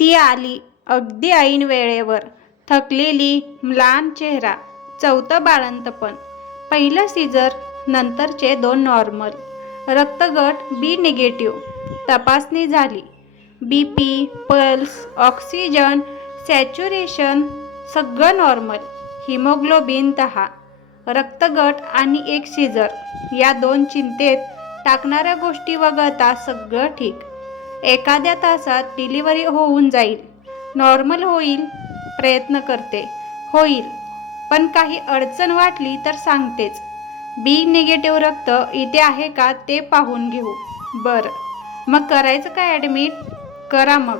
ती आली. अगदी ऐन वेळेवर थकलेली म्लान चेहरा चौथं बाळंतपण पहिलं सीझर नंतरचे दोन नॉर्मल. रक्तगट बी निगेटिव्ह. तपासणी झाली. B P pulse oxygen saturation सगळं नॉर्मल. हिमोग्लोबिन दहा. रक्तगट आणि एक सीझर. या दोन चिंतेत टाकणाऱ्या गोष्टी वगळता सगळं ठीक. एखाद्या तासात डिलिव्हरी होऊन जाईल. नॉर्मल होईल प्रयत्न करते. होईल पण काही अडचण वाटली तर सांगतेच. बी निगेटिव्ह रक्त इथे आहे का ते पाहून घेऊ. बरं. मग करायचं काय ॲडमिट? करा मग.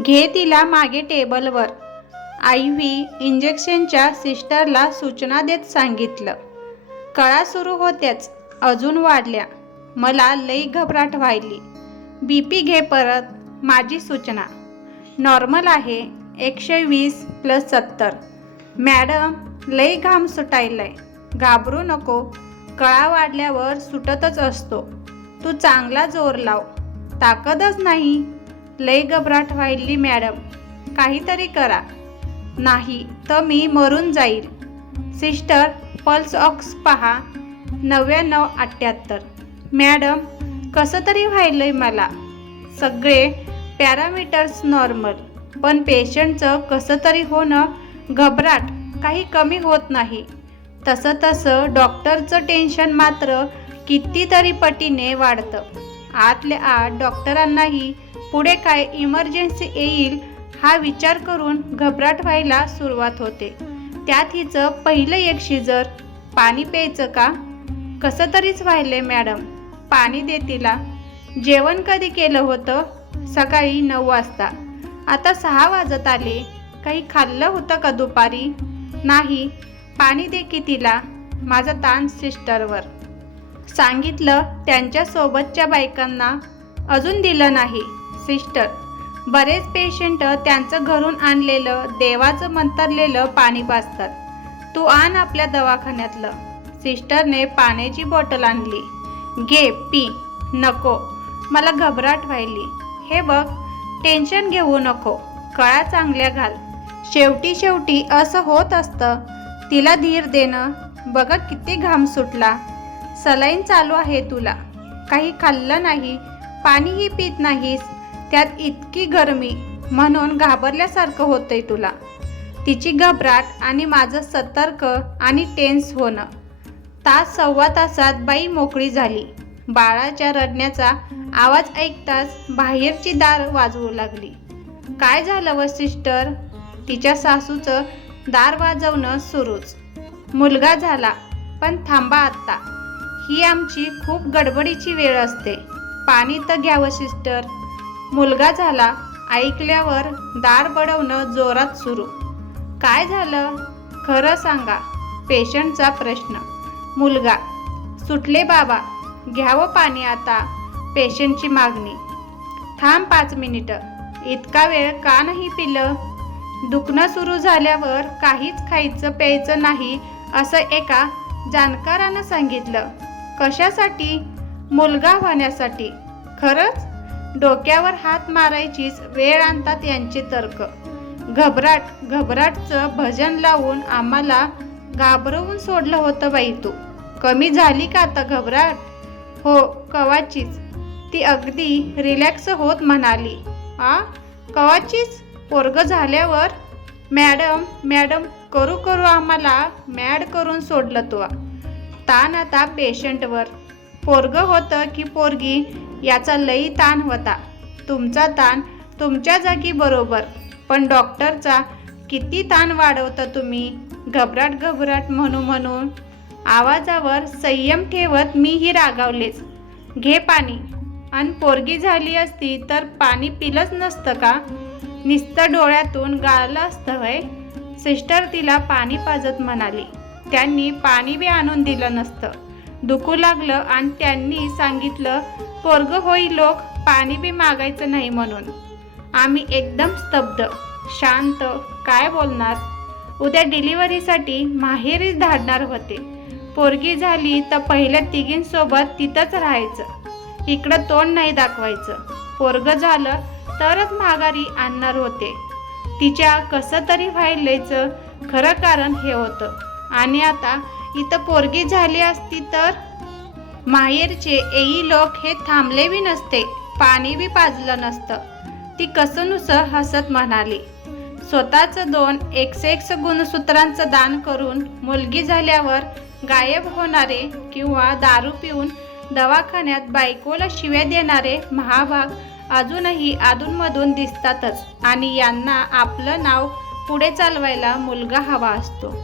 घे तिला मागे टेबलवर. आय व्ही इंजेक्शनच्या सिस्टरला सूचना देत सांगितलं. कळा सुरू होत्याच. अजून वाढल्या. मला लई घबराट व्हायली. बी पी घे परत माझी सूचना. नॉर्मल आहे एकशे वीस प्लस सत्तर. मॅडम लई घाम सुटायलाय. घाबरू नको कळा वाढल्यावर सुटतच असतो. तू चांगला जोर लाव. ताकदच नाही. लई घबराट व्हायली मॅडम. काहीतरी करा. नाही तर मी मरून जाईल. सिस्टर पल्स ऑक्स पहा. नव्याण्णव अठ्ठ्याहत्तर. मॅडम कसं तरी व्हायलंय मला. सगळे पॅरामीटर्स नॉर्मल पण पेशंटचं कसं तरी होणं घबराट काही कमी होत नाही. तसं तसं डॉक्टरचं टेन्शन मात्र कितीतरी पटीने वाढतं. आतल्या आत डॉक्टरांनाही पुढे काय इमर्जन्सी येईल हा विचार करून घबराट व्हायला सुरुवात होते. त्यात हिचं पहिलं एक शिजर पाणी प्यायचं का? कसं तरीच व्हायलंय मॅडम. पाणी दे तिला. जेवण कधी केलं होतं? सकाळी नऊ वाजता. आता सहा वाजत आले. काही खाल्लं होतं का दुपारी? नाही. पाणी दे की तिला माझा ताण सिस्टरवर. सांगितलं त्यांच्यासोबतच्या बायकांना. अजून दिलं नाही सिस्टर. बरेच पेशंट त्यांचं घरून आणलेलं देवाचं मंतरलेलं पाणी पाजतात. तू आण आपल्या दवाखान्यातलं. सिस्टरने पाण्याची बॉटल आणली. घे पी. नको. मला घबराट व्हायली. हे बघ टेन्शन घेऊ नको. कळा चांगल्या घाल. शेवटी शेवटी असं होत असतं. तिला धीर देणं. बघा किती घाम सुटला. सलाईन चालू आहे तुला. काही खाल्लं नाही. पाणीही पित नाहीस. त्यात इतकी गरमी. म्हणून घाबरल्यासारखं होतंय तुला. तिची घबराट आणि माझं सतर्क आणि टेन्स होणं. तास सव्वा तासात बाई मोकळी झाली. बाळाच्या रडण्याचा आवाज ऐकताच बाहेरची दार वाजवू लागली. काय झालं व सिस्टर? तिच्या सासूचं दार वाजवणं सुरूच. मुलगा झाला पण थांबा आत्ता. ही आमची खूप गडबडीची वेळ असते. पाणी तर घ्यावं सिस्टर. मुलगा झाला ऐकल्यावर दार बडवणं जोरात सुरू. काय झालं? खरं सांगा पेशंटचा प्रश्न. मुलगा. सुटले बाबा. घ्यावं पाणी आता. पेशंटची मागणी. थांब पाच मिनिटं. इतका वेळ का नाही पिलं? दुखणं सुरू झाल्यावर काहीच खायचं प्यायचं नाही असं एका जाणकारानं सांगितलं. कशासाठी? मुलगा होण्यासाठी. खरंच? डोक्यावर हात मारायचीच वेळ आणतात यांचे तर्क. घबराट घबराटचं भजन लावून आम्हाला घाबरवून सोडलं होतं बाई तू. कमी झाली का आता घबराट? हो कवाचीच. ती अगदी रिलॅक्स होत म्हणाली. आ? कवाचीच? पोरग झाल्यावर? मॅडम मॅडम करू करू आम्हाला मॅड करून सोडलं तो. ताण आता पेशंटवर. पोरग होतं की पोरगी याचा लई ताण होता. तुमचा ताण तुमच्या जागी बरोबर. पण डॉक्टरचा किती ताण वाढवता तुम्ही? घबराट घबराट म्हणू म्हणून आवाजावर संयम ठेवत मीही रागावलेच. घे पाणी. आणि पोरगी झाली असती तर पाणी पिलंच नसतं का? नुसतं डोळ्यातून गाळलं असतं वय सिस्टर तिला पाणी पाजत म्हणाली. त्यांनी पाणी बी आणून दिलं नसतं. दुखू लागलं आणि त्यांनी सांगितलं पोरग होई लोक पाणी बी मागायचं नाही म्हणून. आम्ही एकदम स्तब्ध. शांत. काय बोलणार? उद्या डिलिव्हरीसाठी माहेरीच धाडणार होते. पोरगी झाली तर पहिल्या तिघींसोबत तिथंच राहायचं. इकडं तोंड नाही दाखवायचं. पोरग झालं तरच माघारी आणणार होते. तिच्या कसं तरी व्हायलेचं खरं कारण हे होतं. आणि आता इथं पोरगी झाली असती तर? माहेरचे एई लोक हे थांबले बी नसते पाणी बी पाजलं नसतं. ती कसनुसं हसत म्हणाली. स्वतःचं दोन एक्सेक्स गुणसूत्रांचं दान करून मुलगी झाल्यावर गायब होणारे किंवा दारू पिऊन दवाखान्यात बायकोला शिव्या देणारे महाभाग अजूनही अधूनमधून दिसतातच आणि यांना आपलं नाव पुढे चालवायला मुलगा हवा असतो.